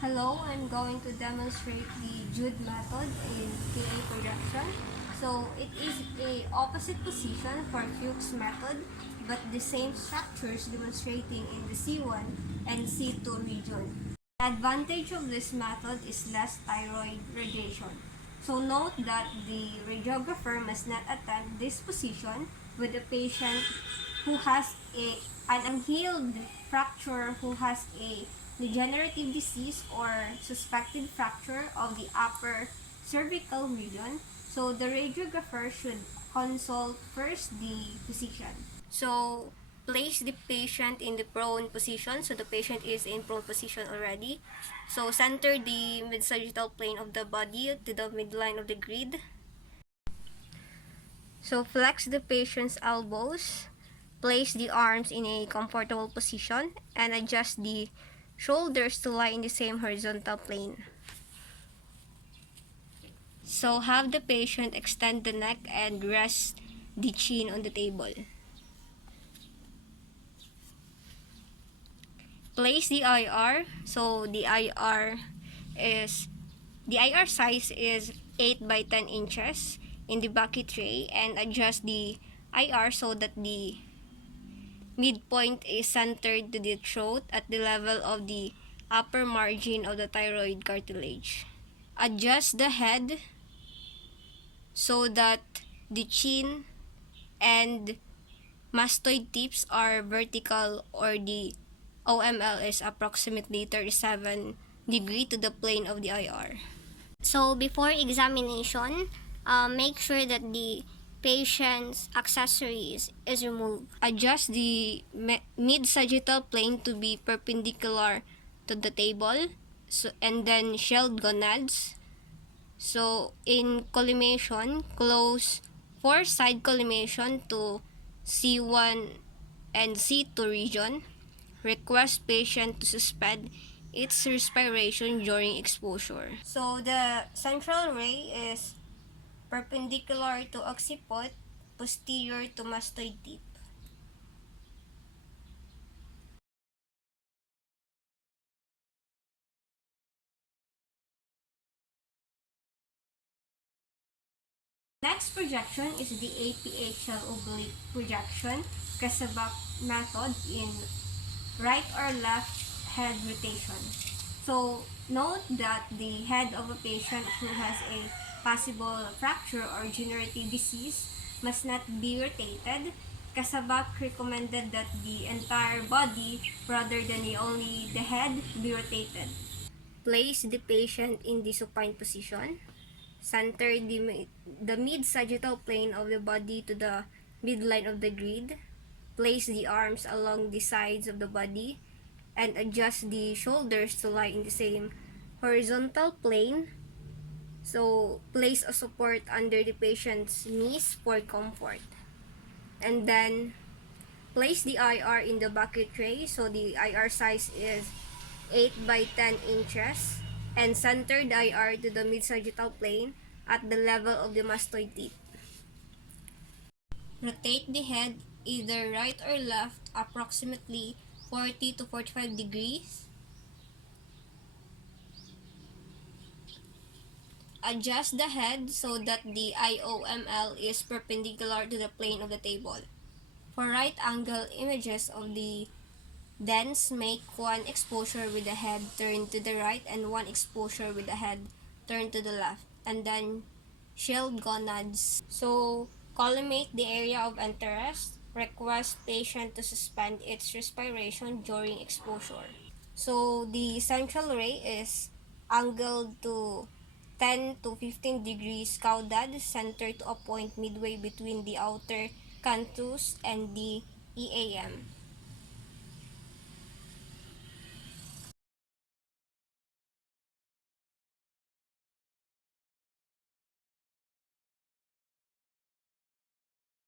Hello, I'm going to demonstrate the Jude method in PA projection. So it is a opposite position for Fuchs method, but the same structures demonstrating in the C1 and C2 region. The advantage of this method is less thyroid radiation. So note that the radiographer must not attempt this position with a patient who has an unhealed fracture, who has a degenerative disease or suspected fracture of the upper cervical region. So the radiographer should consult first the physician. So place the patient in the prone position. So the patient is in prone position already. So center the mid-sagittal plane of the body to the midline of the grid. So flex the patient's elbows. Place the arms in a comfortable position and adjust the shoulders to lie in the same horizontal plane. So have the patient extend the neck and rest the chin on the table. Place the IR. So the IR size is 8 by 10 inches in the bucket tray, and adjust the IR so that the midpoint is centered to the throat at the level of the upper margin of the thyroid cartilage. Adjust the head so that the chin and mastoid tips are vertical, or the OML is approximately 37 degree to the plane of the IR. So before examination, make sure that the patient's accessories is removed. Adjust the mid-sagittal plane to be perpendicular to the table, and then shield gonads. So in collimation, close for side collimation to C1 and C2 region. Request patient to suspend its respiration during exposure. So the central ray is perpendicular to occiput, posterior to mastoid tip. Next projection is the APHL oblique projection, Kasabak method in right or left head rotation. So note that the head of a patient who has a possible fracture or degenerative disease must not be rotated. Kasabak recommended that the entire body rather than only the head be rotated. Place the patient in the supine position. Center the mid-sagittal plane of the body to the midline of the grid. Place the arms along the sides of the body and adjust the shoulders to lie in the same horizontal plane. So place a support under the patient's knees for comfort. And then place the IR in the bucket tray. So the IR size is 8 by 10 inches, and center the IR to the mid-sagittal plane at the level of the mastoid tip. Rotate the head either right or left approximately 40 to 45 degrees. Adjust the head so that the IOML is perpendicular to the plane of the table. For right angle images of the dens, make one exposure with the head turned to the right and one exposure with the head turned to the left, and then shield gonads. So collimate the area of interest. Request patient to suspend its respiration during exposure. So the central ray is angled to 10 to 15 degrees caudad, centered to a point midway between the outer canthus and the EAM.